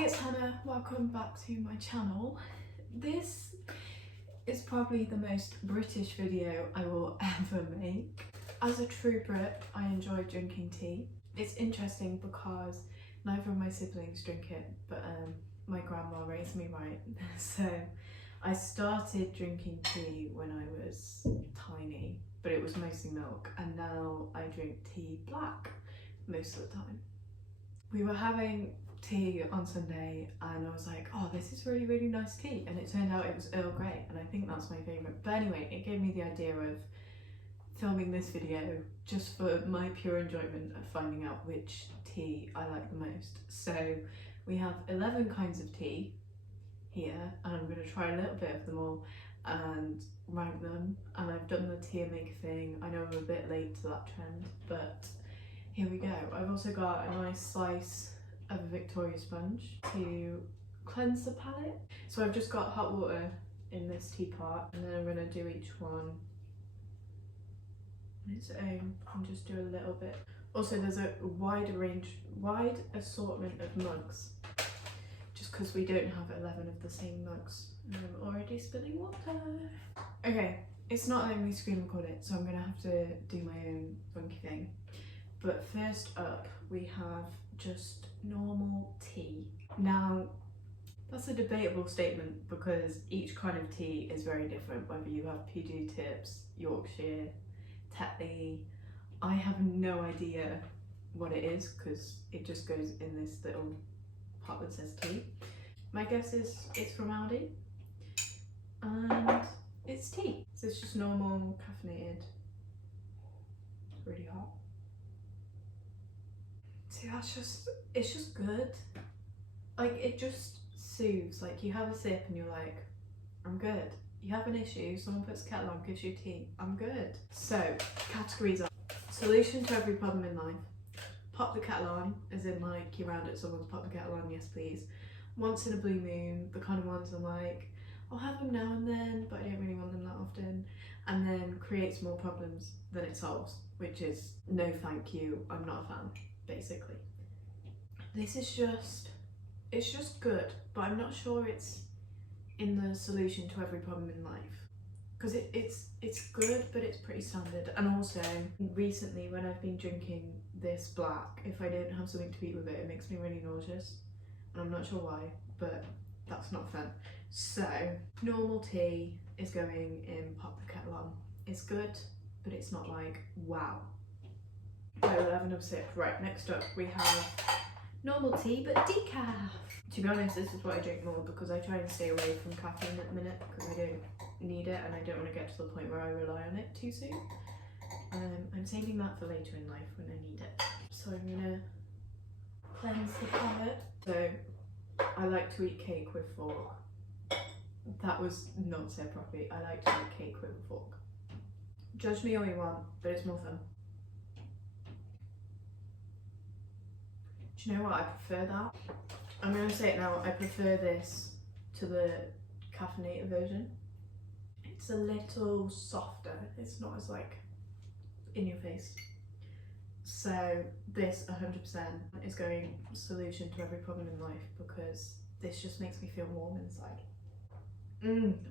Hey, it's Hannah. Welcome back to my channel. This is probably the most British video I will ever make. As a true Brit, I enjoy drinking tea. It's interesting because neither of my siblings drink it, but my grandma raised me right. So I started drinking tea when I was tiny, but it was mostly milk, and now I drink tea black most of the time. We were having tea on Sunday and I was like, oh, this is really nice tea, and it turned out it was Earl Grey, and I think that's my favourite. But anyway, it gave me the idea of filming this video just for my pure enjoyment of finding out which tea I like the most. So we have 11 kinds of tea here, and I'm going to try a little bit of them all and rank them, and I've done the tea and maker thing. I know I'm a bit late to that trend, but here we go. I've also got a nice slice of a Victoria sponge to cleanse the palate. So I've just got hot water in this teapot, and then I'm going to do each one on its own and just do a little bit. Also, there's a wide assortment of mugs, just because we don't have 11 of the same mugs. And I'm already spilling water. Okay, it's not letting me screen record it, so I'm going to have to do my own funky thing. But first up, we have just normal tea. Now, that's a debatable statement because each kind of tea is very different, whether you have PG Tips, Yorkshire, Tetley. I have no idea what it is because it just goes in this little pot that says tea. My guess is it's from Aldi, and it's tea. So it's just normal caffeinated. It's really hot. See, it's just good. Like, it just soothes. Like, you have a sip and you're like, I'm good. You have an issue, someone puts a kettle on, gives you tea, I'm good. So, categories are solution to every problem in life. Pop the kettle on, as in like you're round at someone's pop the kettle on, yes please. Once in a blue moon, the kind of ones I'm like, I'll have them now and then, but I don't really want them that often. And then creates more problems than it solves, which is no thank you, I'm not a fan. Basically, this is it's just good, but I'm not sure it's in the solution to every problem in life, because it's good, but it's pretty standard. And also recently, when I've been drinking this black, if I don't have something to eat with it, it makes me really nauseous, and I'm not sure why, but that's not fun. So normal tea is going in pop the kettle on. It's good, but it's not like wow. So 11 of 6. Right, next up we have normal tea but decaf. To be honest, this is what I drink more because I try and stay away from caffeine at the minute because I don't need it and I don't want to get to the point where I rely on it too soon. I'm saving that for later in life when I need it. So I'm gonna cleanse the palate. So I like to eat cake with fork. That was not said properly. I like to eat cake with a fork. Judge me all you want, but it's more fun. Do you know what? I prefer that. I'm going to say it now, I prefer this to the caffeinated version. It's a little softer, it's not as like in your face. So this 100% is going solution to every problem in life because this just makes me feel warm inside.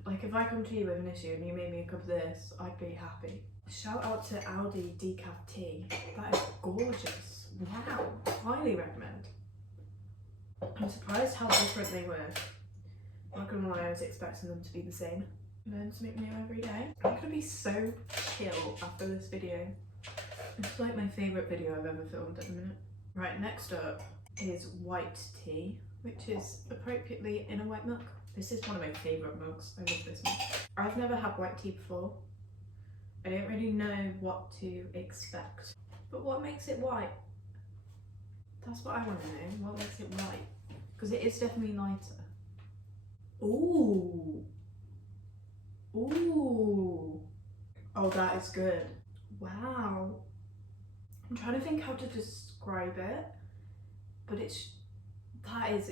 Like if I come to you with an issue and you made me a cup of this, I'd be happy. Shout out to Aldi decaf tea, that is gorgeous. Wow, highly recommend. I'm surprised how different they were. Not gonna lie, I was expecting them to be the same. Learn something new every day. I'm gonna be so chill after this video. It's like my favourite video I've ever filmed at the minute. Right, next up is white tea, which is appropriately in a white mug. This is one of my favourite mugs. I love this mug. I've never had white tea before. I don't really know what to expect. But what makes it white? That's what I want to know. What makes it white? Because it is definitely lighter. Ooh. Ooh. Oh, that is good. Wow. I'm trying to think how to describe it, but that is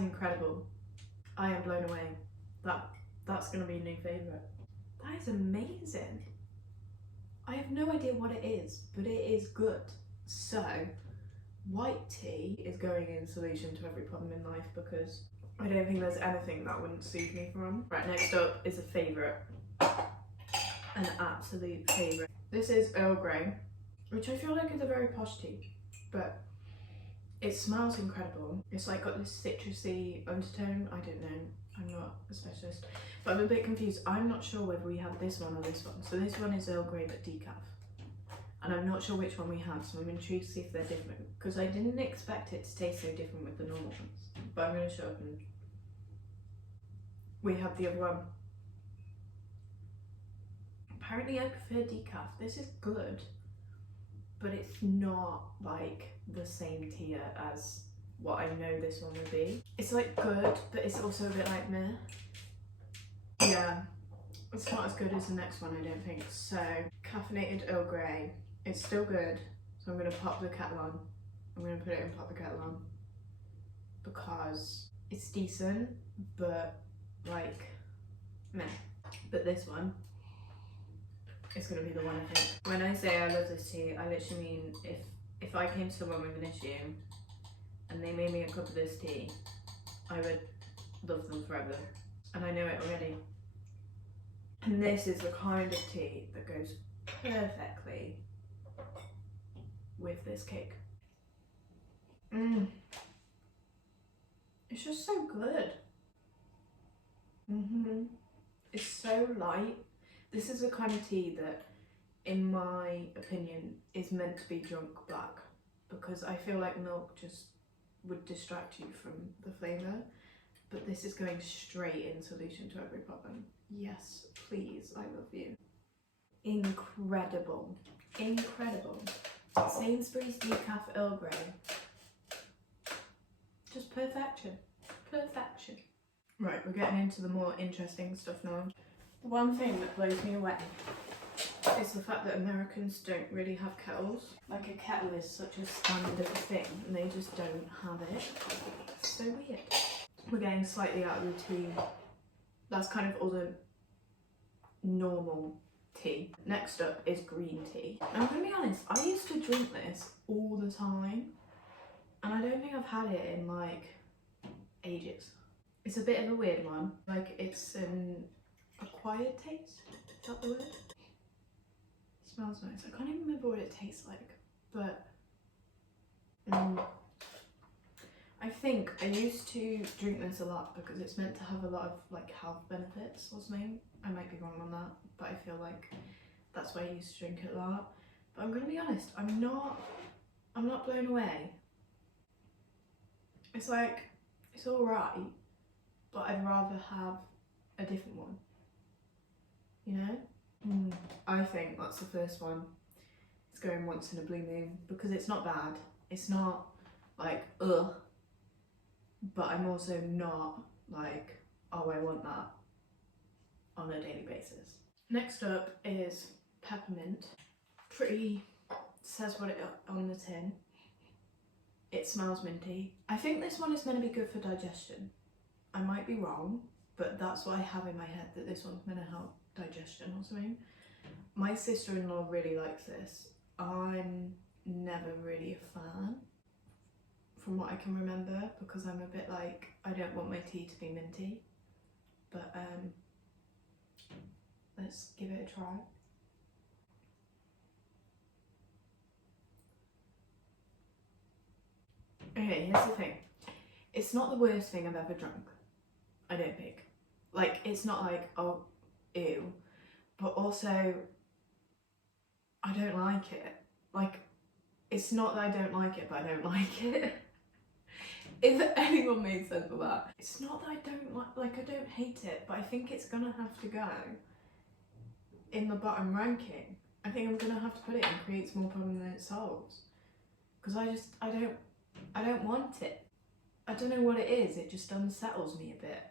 incredible. I am blown away. That's gonna be a new favourite. That is amazing. I have no idea what it is, but it is good. So white tea is going in solution to every problem in life because I don't think there's anything that wouldn't soothe me from. Right, next up is a favourite. An absolute favourite. This is Earl Grey, which I feel like is a very posh tea, but it smells incredible. It's like got this citrusy undertone. I don't know, I'm not a specialist, but I'm a bit confused. I'm not sure whether we have this one or this one. So this one is Earl Grey but decaf. And I'm not sure which one we have, so I'm intrigued to see if they're different. Because I didn't expect it to taste so different with the normal ones. But I'm going to show up and we have the other one. Apparently I prefer decaf. This is good, but it's not like the same tier as what I know this one would be. It's like good, but it's also a bit like meh. Yeah, it's not as good as the next one, I don't think. So, caffeinated Earl Grey. It's still good, so I'm going to pop the kettle on. I'm going to put it in pop the kettle on because it's decent, but like meh. But this one is going to be the one I think. When I say I love this tea, I literally mean if I came to someone with an issue and they made me a cup of this tea, I would love them forever. And I know it already. And this is the kind of tea that goes perfectly with this cake. It's just so good. It's so light. This is the kind of tea that, in my opinion, is meant to be drunk black, because I feel like milk just would distract you from the flavour, but this is going straight in solution to every problem. Yes, please, I love you. Incredible. Incredible. Sainsbury's decaf Earl Grey. Just perfection. Perfection. Right, we're getting into the more interesting stuff now. One thing that blows me away is the fact that Americans don't really have kettles. Like, a kettle is such a standard thing and they just don't have it. It's so weird. We're getting slightly out of routine. That's kind of all the normal tea. Next up is green tea. And I'm gonna be honest, I used to drink this all the time and I don't think I've had it in like ages. It's a bit of a weird one. Like, it's an acquired taste, is that the word? It smells nice. I can't even remember what it tastes like, but I think I used to drink this a lot because it's meant to have a lot of like health benefits or something. I might be wrong on that, but I feel like that's why I used to drink it a lot. But I'm gonna be honest, I'm not blown away. It's like, it's alright, but I'd rather have a different one, you know? I think that's the first one. It's going once in a blue moon because it's not bad. It's not like, ugh, but I'm also not like, oh, I want that on a daily basis. Next up is Peppermint. Pretty, says what it on the tin. It smells minty. I think this one is meant to be good for digestion. I might be wrong, but that's what I have in my head, that this one's meant to help digestion or something. My sister-in-law really likes this. I'm never really a fan, from what I can remember, because I'm a bit like, I don't want my tea to be minty. But let's give it a try. Okay, here's the thing. It's not the worst thing I've ever drunk, I don't think. Like, it's not like, oh, ew. But also, I don't like it. Like, it's not that I don't like it, but I don't like it. If anyone made sense of that. It's not that I don't like, I don't hate it, but I think it's gonna have to go in the bottom ranking. I think I'm gonna have to put it in creates more problem than it solves. Because I don't want it. I don't know what it is, it just unsettles me a bit.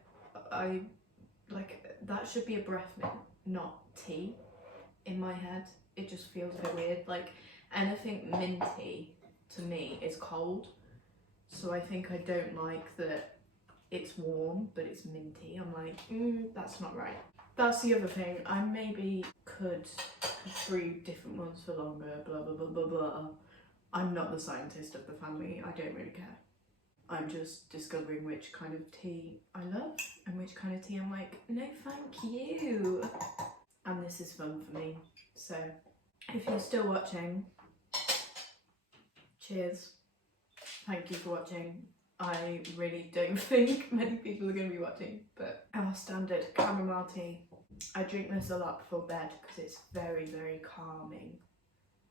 That should be a breath mint, not tea, in my head. It just feels a bit weird. Like, anything minty to me is cold. So I think I don't like that it's warm, but it's minty. I'm like, that's not right. That's the other thing. I maybe could have brewed different ones for longer, blah, blah, blah, blah, blah. I'm not the scientist of the family, I don't really care. I'm just discovering which kind of tea I love and which kind of tea I'm like, no thank you. And this is fun for me. So if you're still watching, cheers. Thank you for watching. I really don't think many people are going to be watching, but our standard chamomile tea. I drink this a lot before bed because it's very, very calming.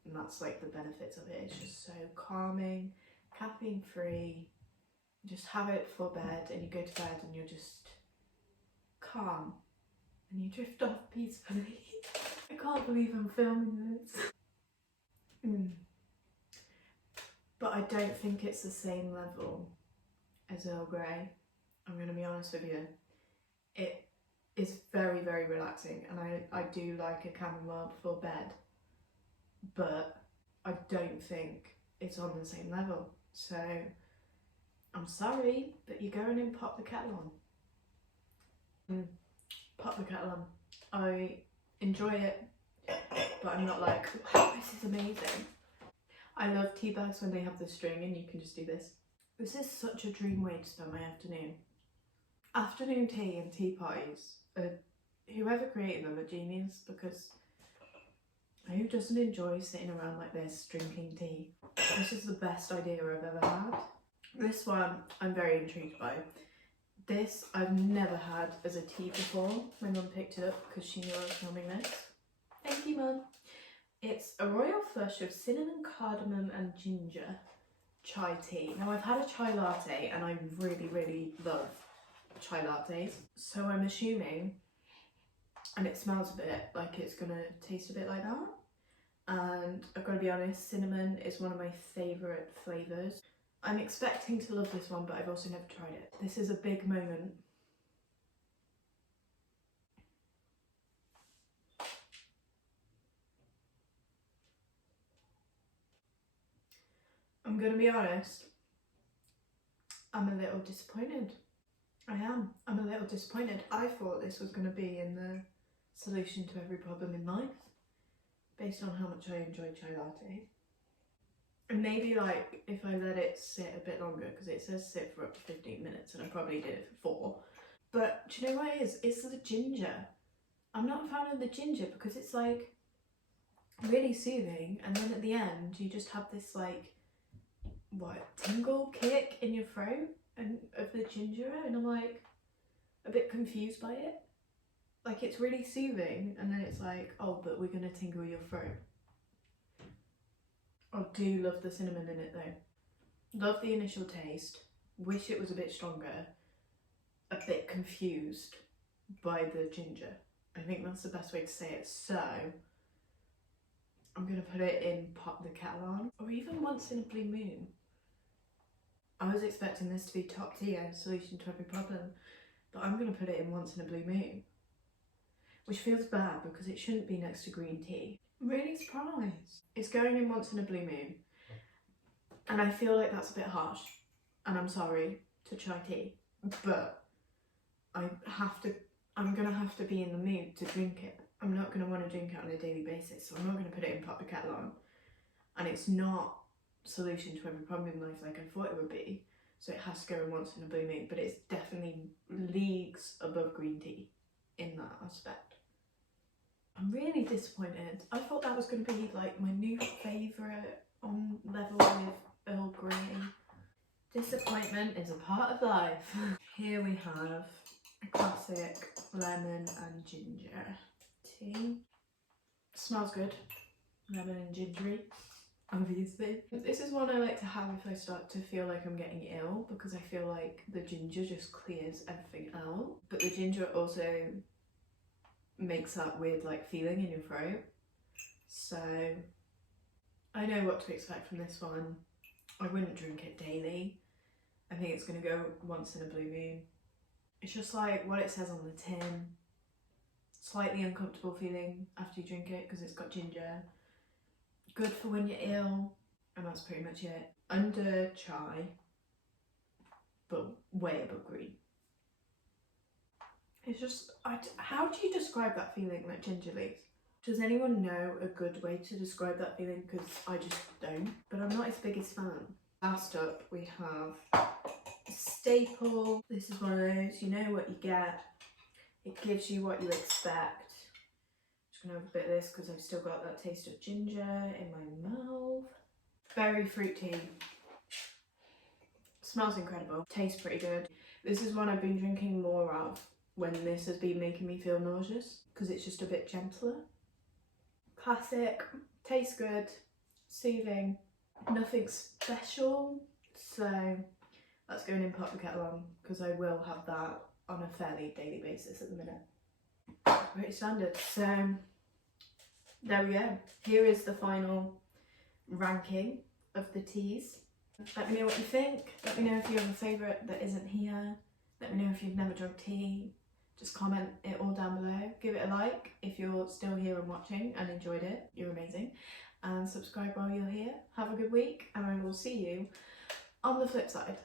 And that's like the benefits of it. It's just so calming, caffeine free. You just have it before bed and you go to bed and you're just calm and you drift off peacefully. I can't believe I'm filming this. But I don't think it's the same level as Earl Grey. I'm going to be honest with you. It is very, very relaxing and I do like a chamomile before bed, but I don't think it's on the same level. So I'm sorry, but you're going and pop the kettle on. Pop the kettle on. I enjoy it, but I'm not like, wow, this is amazing. I love tea bags when they have the string and you can just do this. This is such a dream way to spend my afternoon. Afternoon tea and tea parties, whoever created them are genius, because who doesn't enjoy sitting around like this drinking tea? This is the best idea I've ever had. This one I'm very intrigued by. This I've never had as a tea before. My mum picked it up because she knew I was filming this. Thank you, Mum. It's a royal flush of cinnamon, cardamom and ginger chai tea. Now I've had a chai latte and I really, really love chai lattes. So I'm assuming, and it smells a bit like it's gonna taste a bit like that. And I've got to be honest, cinnamon is one of my favourite flavours. I'm expecting to love this one, but I've also never tried it. This is a big moment. I'm going to be honest, I'm a little disappointed. I am. I'm a little disappointed. I thought this was going to be in the solution to every problem in life, based on how much I enjoy chai latte. And maybe like if I let it sit a bit longer, because it says sit for up to 15 minutes and I probably did it for 4. But do you know what it is? It's the ginger. I'm not a fan of the ginger because it's like really soothing, and then at the end you just have this like, what, tingle kick in your throat and of the ginger, and I'm like a bit confused by it. Like it's really soothing and then it's like, oh, but we're gonna tingle your throat. I do love the cinnamon in it though. Love the initial taste. Wish it was a bit stronger. A bit confused by the ginger. I think that's the best way to say it. So I'm gonna put it in pop the kettle on, or even once in a blue moon. I was expecting this to be top tier solution to every problem, but I'm gonna put it in once in a blue moon, which feels bad because it shouldn't be next to green tea. I'm really surprised. It's going in once in a blue moon, and I feel like that's a bit harsh, and I'm sorry to chai tea, but I'm gonna have to be in the mood to drink it. I'm not gonna want to drink it on a daily basis, so I'm not gonna put it in pop the kettle on. And it's not solution to every problem in life like I thought it would be, so it has to go in once in a blue moon, but it's definitely leagues above green tea in that aspect. I'm really disappointed. I thought that was going to be like my new favourite on level with Earl Grey. Disappointment is a part of life. Here we have a classic lemon and ginger tea. Smells good. Lemon and gingery, obviously. This is one I like to have if I start to feel like I'm getting ill, because I feel like the ginger just clears everything out. But the ginger also makes that weird like feeling in your throat. So I know what to expect from this one. I wouldn't drink it daily. I think it's going to go once in a blue moon. It's just like what it says on the tin. Slightly uncomfortable feeling after you drink it because it's got ginger. Good for when you're ill, and that's pretty much it. Under chai, but way above green. It's just, how do you describe that feeling like ginger leaves? Does anyone know a good way to describe that feeling? Because I just don't. But I'm not its biggest fan. Last up we have a staple. This is one of those, you know what you get. It gives you what you expect. I'm just gonna have a bit of this because I've still got that taste of ginger in my mouth. Berry fruit tea. Smells incredible. Tastes pretty good. This is one I've been drinking more of when this has been making me feel nauseous because it's just a bit gentler. Classic. Tastes good. Soothing. Nothing special. So that's going in pot the kettle on because I will have that on a fairly daily basis at the minute. Pretty standard. So there we go. Here is the final ranking of the teas. Let me know what you think. Let me know if you have a favourite that isn't here. Let me know if you've never drunk tea. Just comment it all down below. Give it a like if you're still here and watching and enjoyed it. You're amazing. And subscribe while you're here. Have a good week and I will see you on the flip side.